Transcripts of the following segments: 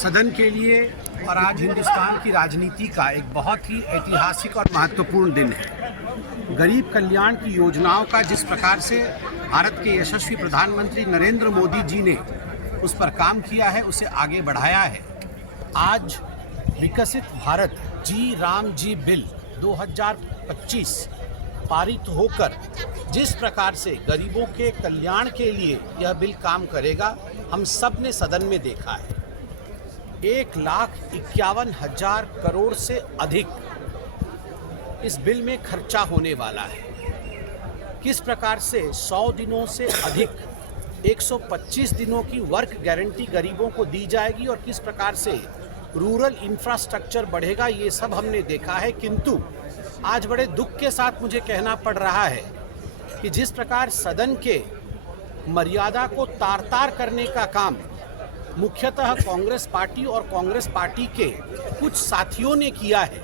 सदन के लिए और आज हिंदुस्तान की राजनीति का एक बहुत ही ऐतिहासिक और महत्वपूर्ण दिन है। गरीब कल्याण की योजनाओं का जिस प्रकार से भारत के यशस्वी प्रधानमंत्री नरेंद्र मोदी जी ने उस पर काम किया है, उसे आगे बढ़ाया है। आज विकसित भारत जी राम जी बिल 2025 पारित होकर जिस प्रकार से गरीबों के कल्याण के लिए यह बिल काम करेगा, हम सब ने सदन में देखा है। 1,51,000 करोड़ से अधिक इस बिल में खर्चा होने वाला है। किस प्रकार से 100 दिनों से अधिक 125 दिनों की वर्क गारंटी गरीबों को दी जाएगी और किस प्रकार से रूरल इंफ्रास्ट्रक्चर बढ़ेगा, ये सब हमने देखा है। किंतु आज बड़े दुख के साथ मुझे कहना पड़ रहा है कि जिस प्रकार सदन के मर्यादा को तार तार करने का काम मुख्यतः कांग्रेस पार्टी और कांग्रेस पार्टी के कुछ साथियों ने किया है,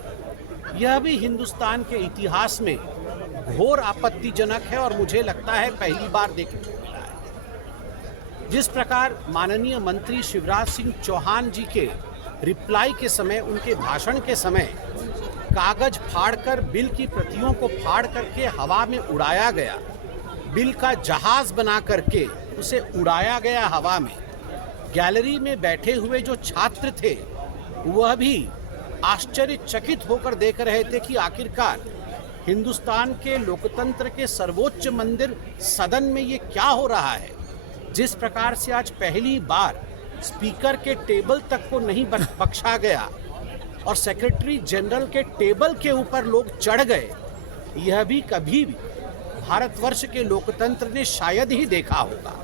यह भी हिंदुस्तान के इतिहास में घोर आपत्तिजनक है और मुझे लगता है पहली बार देखने को मिला है। जिस प्रकार माननीय मंत्री शिवराज सिंह चौहान जी के रिप्लाई के समय, उनके भाषण के समय कागज फाड़कर बिल की प्रतियों को फाड़ करके हवा में उड़ाया गया, बिल का जहाज बना करके उसे उड़ाया गया हवा में। गैलरी में बैठे हुए जो छात्र थे वह भी आश्चर्यचकित होकर देख रहे थे कि आखिरकार हिंदुस्तान के लोकतंत्र के सर्वोच्च मंदिर सदन में ये क्या हो रहा है। जिस प्रकार से आज पहली बार स्पीकर के टेबल तक को नहीं बख्शा गया और सेक्रेटरी जनरल के टेबल के ऊपर लोग चढ़ गए, यह भी कभी भी भारतवर्ष के लोकतंत्र ने शायद ही देखा होगा।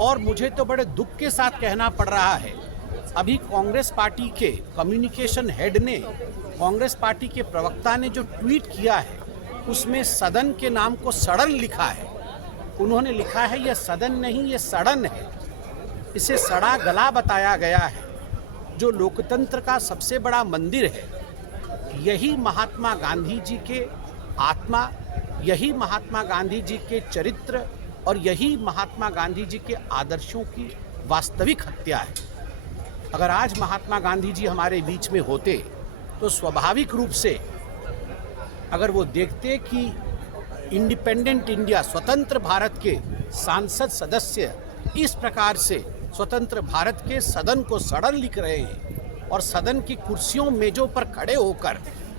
और मुझे तो बड़े दुख के साथ कहना पड़ रहा है, अभी कांग्रेस पार्टी के कम्युनिकेशन हेड ने, कांग्रेस पार्टी के प्रवक्ता ने जो ट्वीट किया है उसमें सदन के नाम को सड़न लिखा है। उन्होंने लिखा है यह सदन नहीं, यह सड़न है। इसे सड़ा गला बताया गया है। जो लोकतंत्र का सबसे बड़ा मंदिर है, यही महात्मा गांधी जी के आत्मा, यही महात्मा गांधी जी के चरित्र और यही महात्मा गांधी जी के आदर्शों की वास्तविक हत्या है। अगर आज महात्मा गांधी जी हमारे बीच में होते तो स्वाभाविक रूप से अगर वो देखते कि इंडिपेंडेंट इंडिया, स्वतंत्र भारत के सांसद सदस्य इस प्रकार से स्वतंत्र भारत के सदन को सड़न लिख रहे हैं और सदन की कुर्सियों मेजों पर खड़े होकर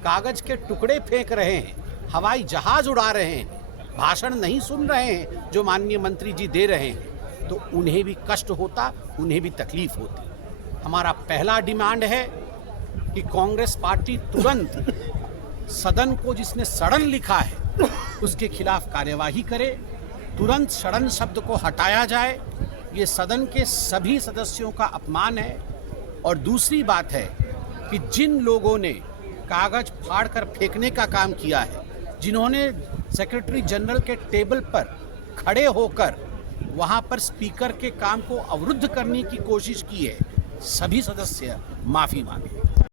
कागज के टुकड़े फेंक रहे हैं, हवाई जहाज उड़ा रहे हैं, भाषण नहीं सुन रहे हैं जो माननीय मंत्री जी दे रहे हैं, तो उन्हें भी कष्ट होता, उन्हें भी तकलीफ होती। हमारा पहला डिमांड है कि कांग्रेस पार्टी तुरंत सदन को जिसने सड़न लिखा है उसके खिलाफ कार्यवाही करे, तुरंत सड़न शब्द को हटाया जाए। ये सदन के सभी सदस्यों का अपमान है। और दूसरी बात है कि जिन लोगों ने कागज फाड़कर फेंकने का काम किया है, जिन्होंने सेक्रेटरी जनरल के टेबल पर खड़े होकर वहां पर स्पीकर के काम को अवरुद्ध करने की कोशिश की है, सभी सदस्य माफी मांगे।